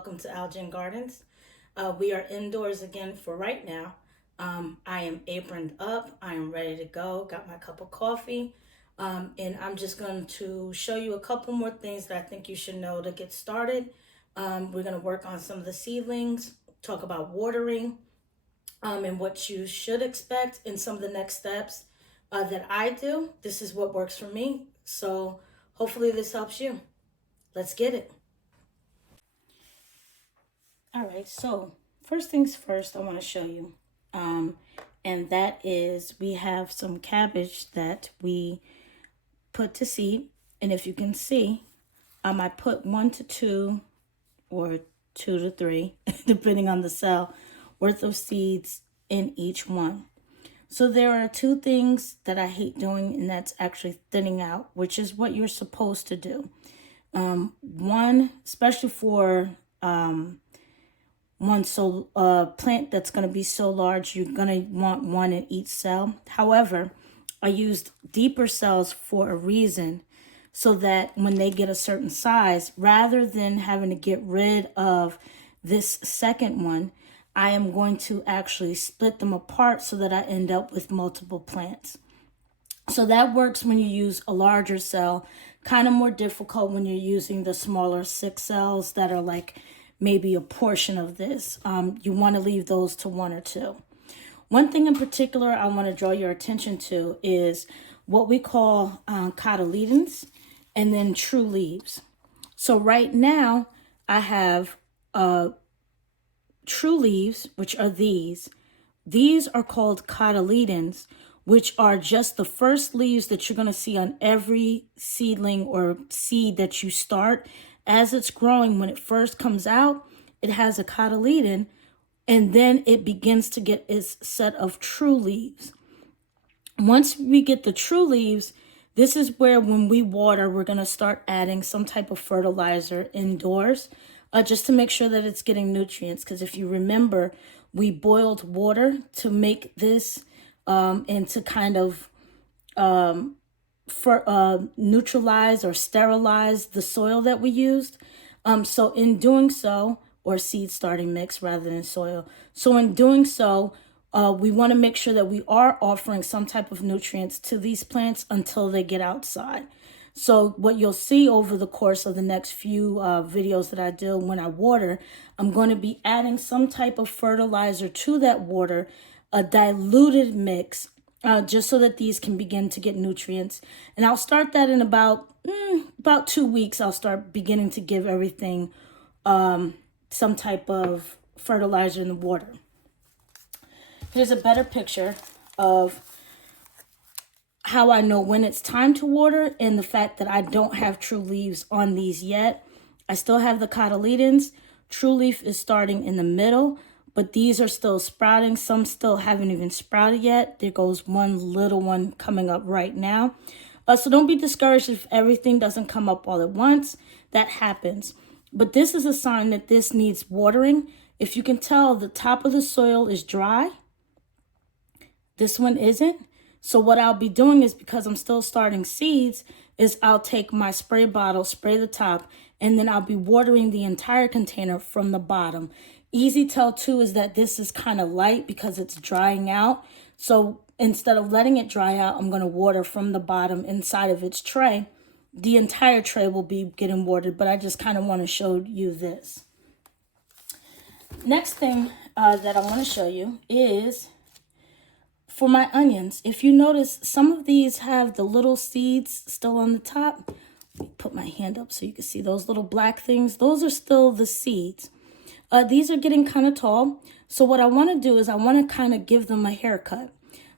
welcome to Algin Gardens. We are indoors again for right now. I am aproned up, I am ready to go, got my cup of coffee, and I'm just going to show you a couple more things that I think you should know to get started. We're going to work on some of the seedlings, talk about watering, and what you should expect in some of the next steps that I do. This is what works for me, so hopefully this helps you. Let's get it. All right, so first things first, I want to show you, and that is we have some cabbage that we put to seed, and if you can see, I put 1 to 2 or 2 to 3, depending on the cell, worth of seeds in each one. So there are two things that I hate doing, and that's actually thinning out, which is what you're supposed to do. One, especially for plant that's going to be so large, you're going to want one in each cell. However, I used deeper cells for a reason, so that when they get a certain size, rather than having to get rid of this second one, I am going to actually split them apart so that I end up with multiple plants. So that works when you use a larger cell, kind of more difficult when you're using the smaller 6 cells that are like maybe a portion of this. You want to leave those to 1 or 2. One thing in particular I want to draw your attention to is what we call cotyledons and then true leaves. So right now I have true leaves, which are these. These are called cotyledons, which are just the first leaves that you're going to see on every seedling or seed that you start. As it's growing, when it first comes out, it has a cotyledon, and then it begins to get its set of true leaves. Once we get the true leaves, this is where when we water, we're going to start adding some type of fertilizer indoors, just to make sure that it's getting nutrients. Because if you remember, we boiled water to make this and to kind of neutralize or sterilize the soil that we used. So in doing so, or seed starting mix rather than soil. So in doing so, we want to make sure that we are offering some type of nutrients to these plants until they get outside. So what you'll see over the course of the next few videos that I do when I water, I'm going to be adding some type of fertilizer to that water, a diluted mix, just so that these can begin to get nutrients. And I'll start that in about 2 weeks. I'll start beginning to give everything some type of fertilizer in the water. Here's a better picture of how I know when it's time to water, and the fact that I don't have true leaves on these yet. I still have the cotyledons. True leaf is starting in the middle, but these are still sprouting. Some still haven't even sprouted yet. There goes one little one coming up right now. So don't be discouraged if everything doesn't come up all at once. That happens. But this is a sign that this needs watering. If you can tell, the top of the soil is dry. This one isn't. So what I'll be doing is, because I'm still starting seeds, is I'll take my spray bottle, spray the top, and then I'll be watering the entire container from the bottom. Easy tell too is that this is kind of light because it's drying out. So instead of letting it dry out, I'm going to water from the bottom inside of its tray. The entire tray will be getting watered, but I just kind of want to show you this. Next thing that I want to show you is for my onions. If you notice, some of these have the little seeds still on the top. Let me put my hand up so you can see those little black things. Those are still the seeds. These are getting kind of tall. So what I want to do is I want to kind of give them a haircut.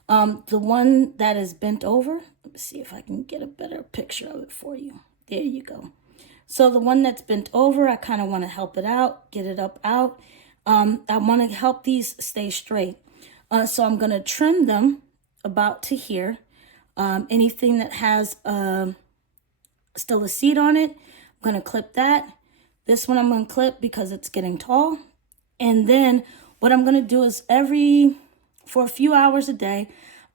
The one that is bent over, let me see if I can get a better picture of it for you. There you go. So the one that's bent over, I kind of want to help it out, get it up out. I want to help these stay straight. So I'm going to trim them about to here. Anything that has still a seed on it, I'm going to clip that. This one I'm going to clip because it's getting tall. And then what I'm going to do is for a few hours a day,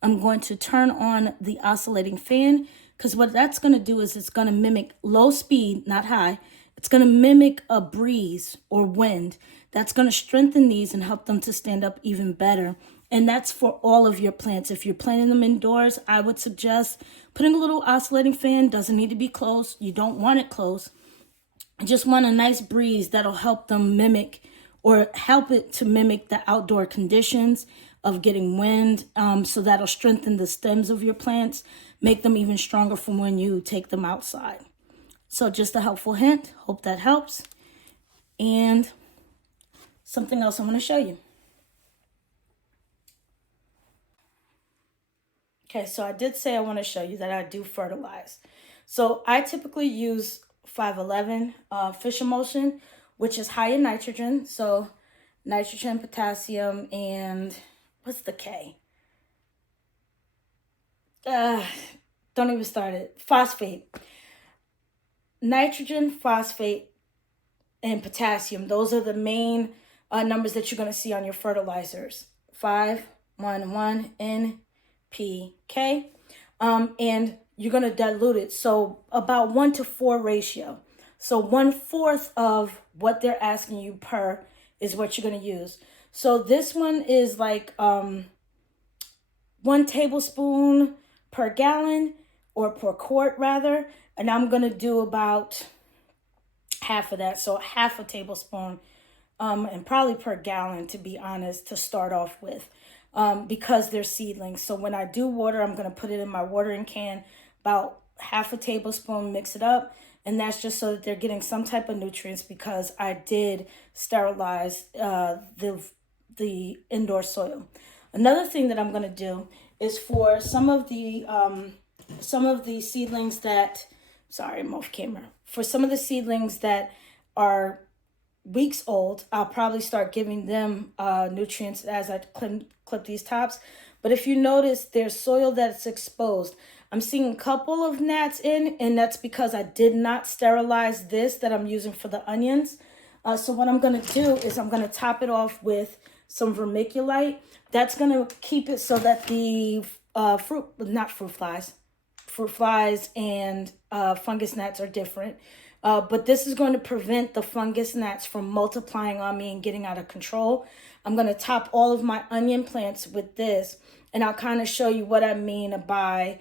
I'm going to turn on the oscillating fan, because what that's going to do is it's going to mimic low speed, not high. It's going to mimic a breeze or wind. That's going to strengthen these and help them to stand up even better. And that's for all of your plants. If you're planting them indoors, I would suggest putting a little oscillating fan. Doesn't need to be close. You don't want it close. You just want a nice breeze that'll help them mimic, or help it to mimic, the outdoor conditions of getting wind. So that'll strengthen the stems of your plants, make them even stronger for when you take them outside. So just a helpful hint. Hope that helps. And something else I want to show you. Okay, so I did say I want to show you that I do fertilize. So I typically use 511 fish emulsion, which is high in nitrogen. So nitrogen, potassium, and what's the K? Don't even start it. Phosphate. Nitrogen, phosphate, and potassium. Those are the main numbers that you're going to see on your fertilizers. 511 NPK. And you're going to dilute it. So about 1-to-4 ratio. So 1/4 of what they're asking you per is what you're going to use. So this one is like 1 tablespoon per gallon, or per quart rather. And I'm going to do about half of that. So half a tablespoon, and probably per gallon, to be honest, to start off with, because they're seedlings. So when I do water, I'm going to put it in my watering can, about half a tablespoon, mix it up. And that's just so that they're getting some type of nutrients, because I did sterilize the indoor soil. Another thing that I'm going to do is for some of the seedlings that, sorry, I'm off camera. For some of the seedlings that are weeks old, I'll probably start giving them nutrients as I clip these tops. But if you notice, there's soil that's exposed. I'm seeing a couple of gnats in, and that's because I did not sterilize this that I'm using for the onions. So what I'm going to do is I'm going to top it off with some vermiculite. That's going to keep it so that the fruit flies and fungus gnats are different. But this is going to prevent the fungus gnats from multiplying on me and getting out of control. I'm going to top all of my onion plants with this, and I'll kind of show you what I mean by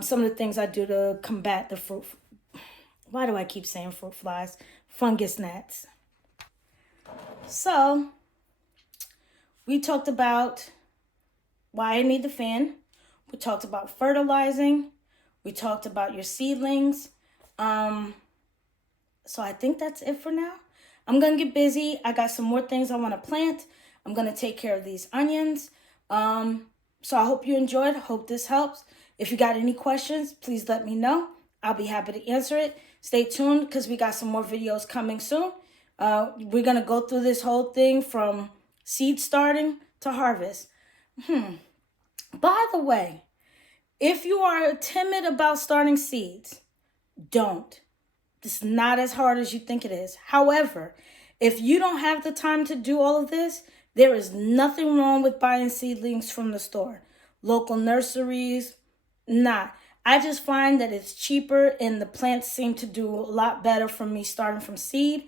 some of the things I do to combat the fruit. Why do I keep saying fruit flies? Fungus gnats. So we talked about why I need the fan. We talked about fertilizing. We talked about your seedlings. So I think that's it for now. I'm going to get busy. I got some more things I want to plant. I'm going to take care of these onions. So I hope you enjoyed. Hope this helps. If you got any questions, please let me know. I'll be happy to answer it. Stay tuned, because we got some more videos coming soon. We're going to go through this whole thing from seed starting to harvest. By the way, if you are timid about starting seeds, don't. It's not as hard as you think it is. However, if you don't have the time to do all of this, there is nothing wrong with buying seedlings from the store. Local nurseries, not. I just find that it's cheaper, and the plants seem to do a lot better for me starting from seed.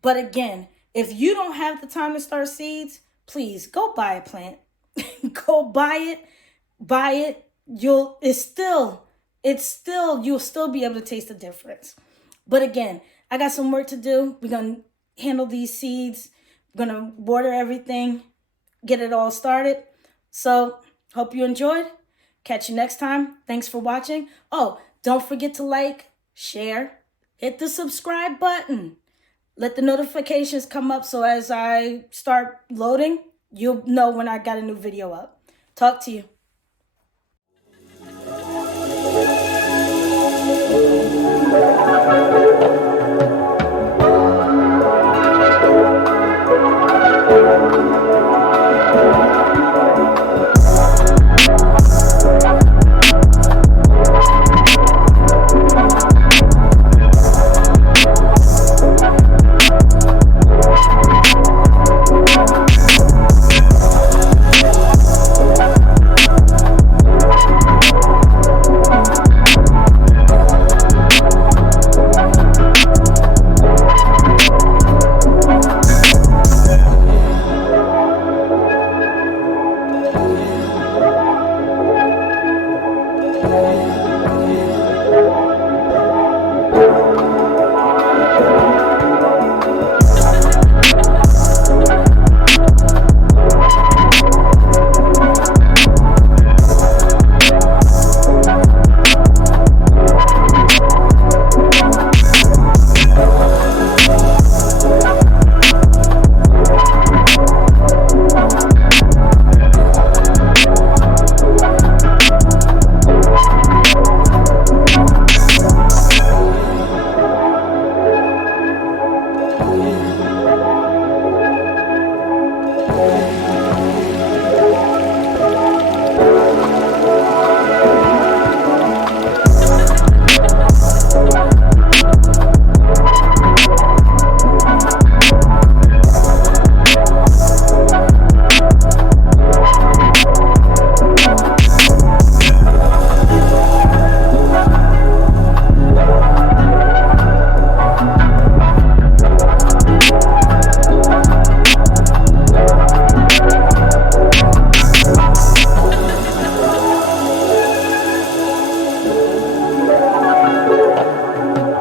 But again, if you don't have the time to start seeds, please go buy a plant. Go buy it. You'll still be able to taste the difference. But again, I got some work to do. We're going to handle these seeds. We're going to water everything, get it all started. So hope you enjoyed. Catch you next time. Thanks for watching. Oh, don't forget to like, share, hit the subscribe button. Let the notifications come up, so as I start loading, you'll know when I got a new video up. Talk to you.